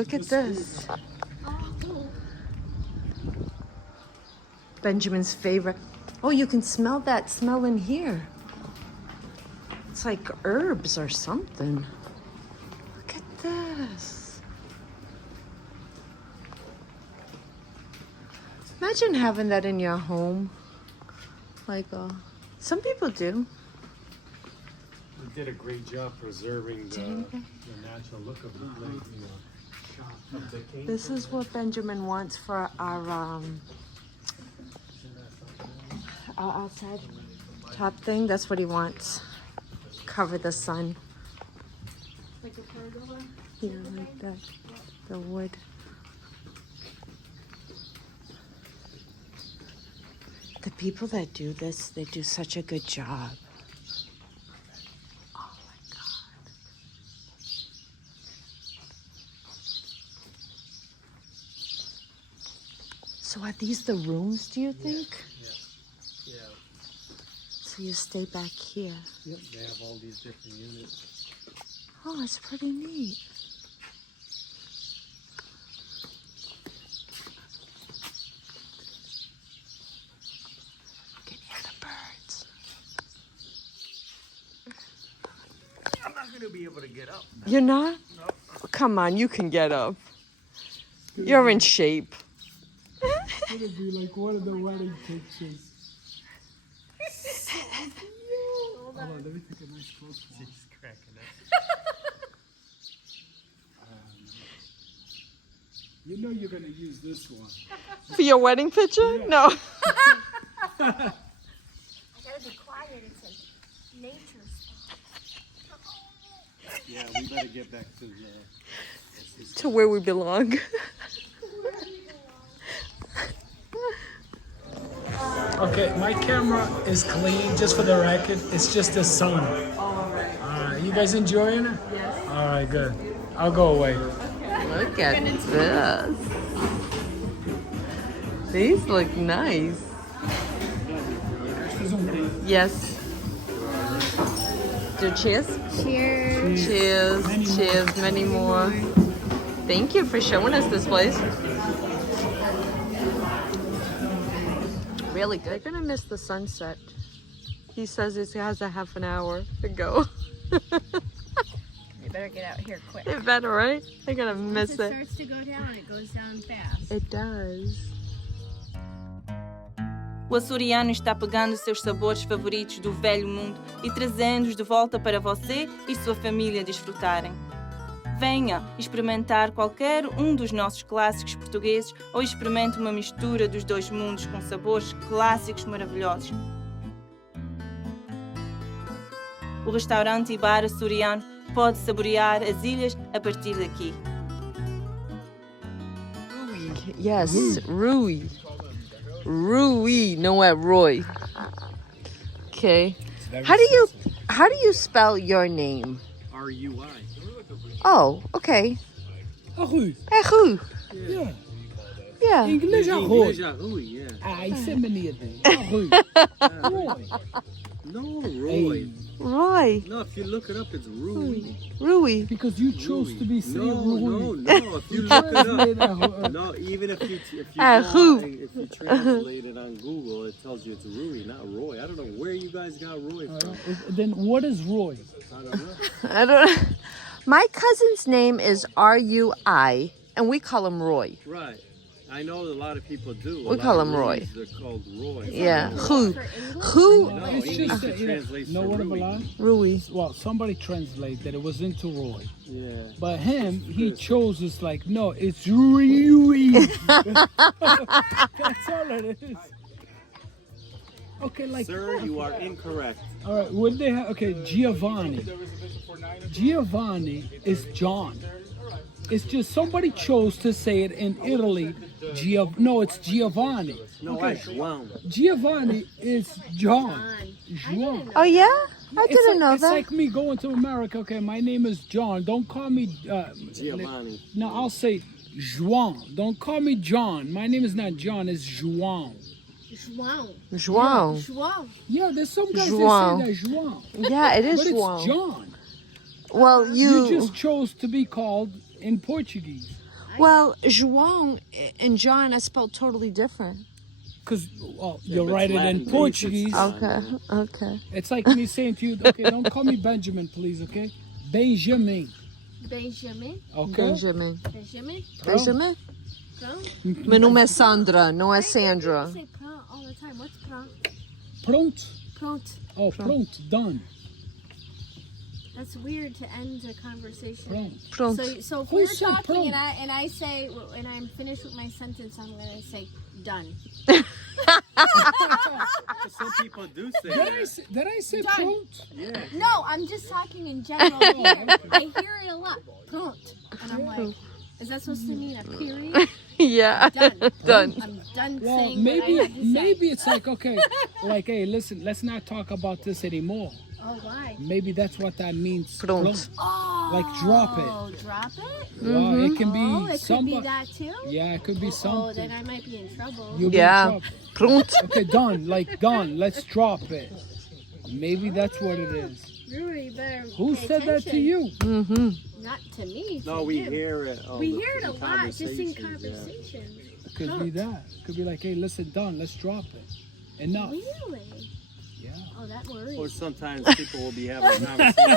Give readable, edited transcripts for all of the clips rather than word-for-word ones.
look at this. Benjamin's favorite. Oh, you can smell that smell in here. It's like herbs or something. Look at this. Imagine having that in your home. Like, some people do. We did a great job preserving the natural look of the place, you know. This is what Benjamin wants for our outside top thing. That's what he wants. Cover the sun. Like a pergola? Yeah, like that. The wood. The people that do this, they do such a good job. Oh my God. So are these the rooms, do you think? Yeah. So you stay back here. Yep, they have all these different units. Oh, it's pretty neat. You can hear the birds. I'm not going to be able to get up. You're not? No. Come on, you can get up. You're in shape. It'll be like one of the wedding pictures. Hold on, let me take a nice close one. She's cracking up. You know you're going to use this one. For your wedding picture? Yeah. No. I gotta be quiet. It's a nature spot. Yeah, we better get back to To where we belong. Okay, my camera is clean, just for the record. It's just the sun. Alright, you guys enjoying it? Yes. Alright, good. I'll go away. Look at this. These look nice. Yes. Do cheers? Cheers. Cheers. Cheers. Many more. Thank you for showing us this place. Really good. They're gonna miss the sunset. He says he has a half an hour to go. You better get out here quick. They better, right? They're gonna Once miss it it. starts to go down, it goes down fast. It does. O açoriano está pegando seus sabores favoritos do velho mundo e trazendo-os de volta para você e sua família desfrutarem. Venha experimentar qualquer um dos nossos clássicos portugueses ou experimente uma mistura dos dois mundos com sabores clássicos maravilhosos. O restaurante e bar açoriano pode saborear as ilhas a partir daqui. Yes, Rui. Rui, não é Roy. Okay. How do you spell your name? R-U-I. Oh, okay. Arroz. É Rui. Yeah. Yeah. Inglês arroz. yeah. Ah, isso é mania dele. Arroz. Roy. No, Roy. Roy. No, if you look it up, it's Rui. Rui. Because you chose to be saying No, Rui. if you look it up, no, even if you translate it on Google, it tells you it's Rui, not Roy. I don't know where you guys got Roy from. Then what is Roy? I don't know. I don't. My cousin's name is R-U-I, and we call him Roy. Right. I know a lot of people do. We call him Roy. They're called Roy. Yeah. Who? No, It's English just that, translates know to what Rui. about? Rui. Well, somebody translate that it was into Roy. Yeah. But him, he chose it's like, no, it's Rui. That's all it is. Okay, like. Sir, you are incorrect. All right, what they have? Okay, Giovanni. Giovanni is John. It's just somebody chose to say it in Italy. No, it's Giovanni. No, Okay. it's Juan. Giovanni is John. Juan. Oh yeah? I It's didn't know it's that. like me going to America. Okay, my name is John. Don't call me. Giovanni. No, I'll say Juan. Don't call me John. My name is not John. It's Juan. João. João. João. Yeah, there's some guys Juan. that say that Juan. Yeah, it is But it's João. John. Well, You just chose to be called in Portuguese. Well, João and John are spelled totally different. Because you'll but write it Latin in basis. Portuguese. Okay. It's like me saying to you, okay, don't call me Benjamin, please, okay? Benjamin. Benjamin. Okay? Benjamin. Benjamin. Benjamin? Pronto. Meu nome é Sandra, não é Sandra. I say pronto all the time. What's pronto? Pronto. Pronto. Oh, pronto. Done. That's weird to end a conversation. Pronto. Pronto. So if Who we're said talking pronto? and I say and I'm finished with my sentence, I'm gonna say done. Some people do say Did I say Done. pronto? Yeah. No, I'm just talking in general. I hear it a lot. Pronto. And I'm like, is that supposed to mean a period? Yeah. Done. Done. I'm done Well, saying what I had to say. maybe it's like, okay, like, hey, listen, let's not talk about this anymore. Oh, why? Maybe that's what that means. Pronto. Oh, Like, drop it. Oh, drop it? Well, it can be Oh, it could somebody. be that too? Yeah, it could be Oh, something. then I might be in trouble. You'll be in Yeah. trouble. Pronto. Okay, done. Like, done. Let's drop it. Maybe that's what it is. Really, you better Who pay said that to attention. you? Mm-hmm. Not to me. No, to we you. hear it. We hear it a in lot, just in conversations, yeah. conversations. It could be that. It could be like, hey, listen, done. Let's drop it. Enough. Really? Yeah. Oh, that worries. Or sometimes people will be having a conversation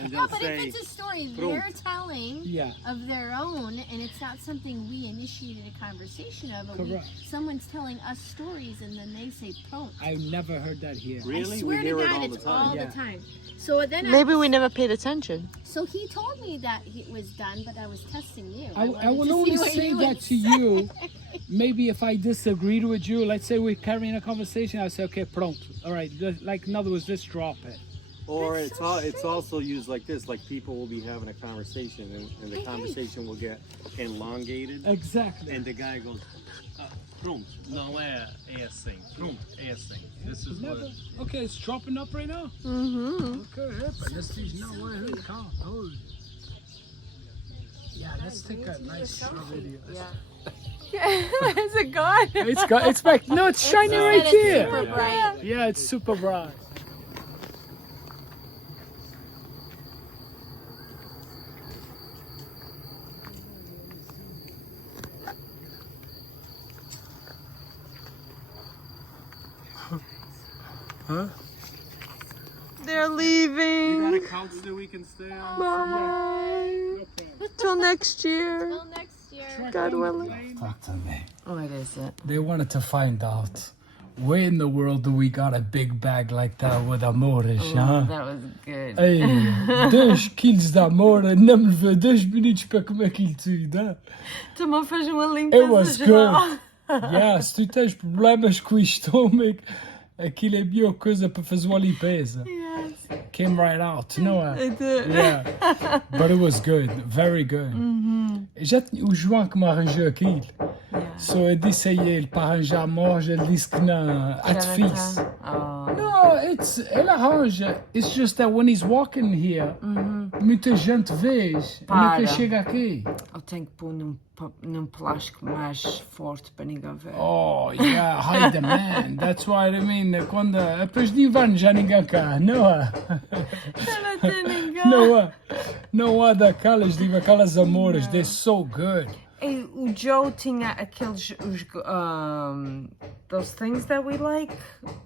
and No, they'll but say, if it's a story pronto. they're telling Yeah. of their own, and it's not something we initiated a conversation of, but Correct. someone's telling us stories, and then they say pronto. I never heard that here. really? I We swear to hear it God, all the it's all time. Yeah. the time. So then Maybe we never paid attention. So he told me that it was done, but I was testing you. I wanted will to only see what say you that would to you. Maybe if I disagreed with you, let's say we're carrying a conversation, I'll say, okay, pronto. All right. Like, in other words, just drop it. Or That's it's so all it's strange. also used like this, like people will be having a conversation and the conversation will get elongated Exactly. and the guy goes, pronto, não é assim, pronto, é assim. This is what. Never. Okay, it's dropping up right now. Mm-hmm. Okay, but let's see. No way. Oh. Yeah, let's take a nice video. Is it gone? It's back. No, it's shining right It's here. super bright. Yeah, it's super bright. Huh? They're You got leaving. a couch that we can stay on? Bye. Till next year. Till next year. God willing. Talk to me. What is it? They wanted to find out where in the world do we got a big bag like that with Azores, huh? That was good. Hey, 2 quilos de amor, não me vê 2 minutos para comer aquilo tudo, hein? Tu me fez uma limpeza It was geral. good. Yeah, se tu tens problemas com o estômago, aquilo é a melhor coisa para fazer uma limpeza. Yes, Came right out, não é? it did. Yeah, but it was good, very good. Já tinha o João que me arranjou aquilo. So eu disse a ele para arranjar a morja, ele disse que não, é difícil. Oh. No, ele arranja. It's just that when he's walking here, muita gente vê, nunca chega aqui. Eu tenho que pôr num plástico mais forte para ninguém ver. Oh, yeah, high demand. That's why I mean, quando depois de inverno já ninguém cá, não há. Não tem ninguém. Não há aquelas amores, they're so good. E o Joe tinha aqueles, those things that we like.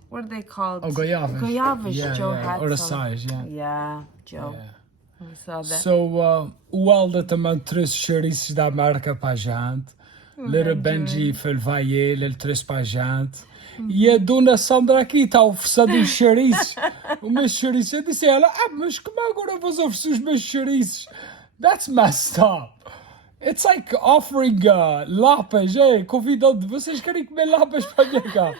What are they called? Oh, goiabas. Goiabas, Yeah, Joe yeah. had Or the some. size, yeah. Yeah, Joe. Yeah. I saw that. So, o Alda também trouxe chouriços da marca para a gente. Little Benji foi levar ele trouxe para a gente. E a dona Sandra aqui está oferecendo os chouriços. Os meus chouriços. Eu disse a ela, mas como agora vou oferecer os meus chouriços? That's messed up. It's like offering lapas, convidando, vocês querem comer lapas para a minha casa?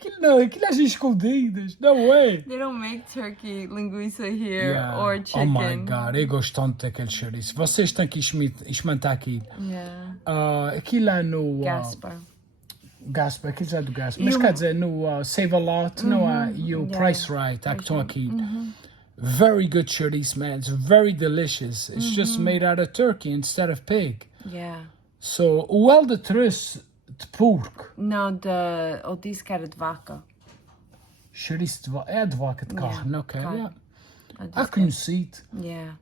Aquilo é escondidas, no way. They don't make turkey linguiça here or chicken. Oh my God, eu gosto tanto daquele chouriço. Vocês têm que experimentar aquilo. Yeah. Aquilo é no... Gaspar. Aquilo já é do Gaspar. Mas quer dizer, no Save a Lot, não há, e o Price Right, é que estão aqui. Very good chouriço, man. It's very delicious. It's just made out of turkey instead of pig. Yeah. So, o Elda trouxe de porco. Não, eu disse que era de vaca. Chouriço de vaca. É de vaca de carne, ok. carne. Yeah. Eu disse Há conhecido. Yeah.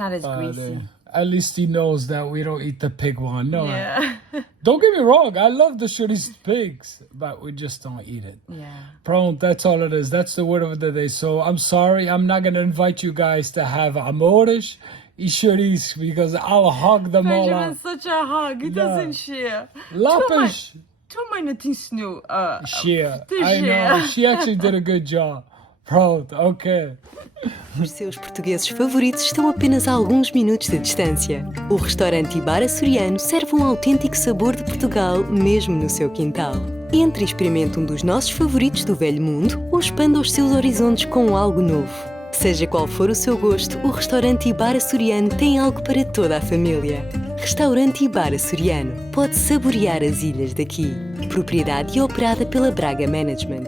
not as But, greasy. at least he knows that we don't eat the pig one. No, Yeah. don't get me wrong. I love the chouriço pigs, but we just don't eat it. Yeah. Pronto, that's all it is. That's the word of the day. So I'm sorry. I'm not going to invite you guys to have Azores e chouriço because I'll hog them all Benjamin's out. such a hog. He Yeah. doesn't share. Lapas. Tua mãe não te ensinou a Share. to I know. share. She actually did a good job. Pronto, okay. Os seus portugueses favoritos estão apenas a alguns minutos de distância. O restaurante e bar açoriano serve um autêntico sabor de Portugal, mesmo no seu quintal. Entre e experimente um dos nossos favoritos do velho mundo ou expanda os seus horizontes com algo novo. Seja qual for o seu gosto, o restaurante e bar açoriano tem algo para toda a família. Restaurante e bar açoriano. Pode saborear as ilhas daqui. Propriedade e operada pela Braga Management.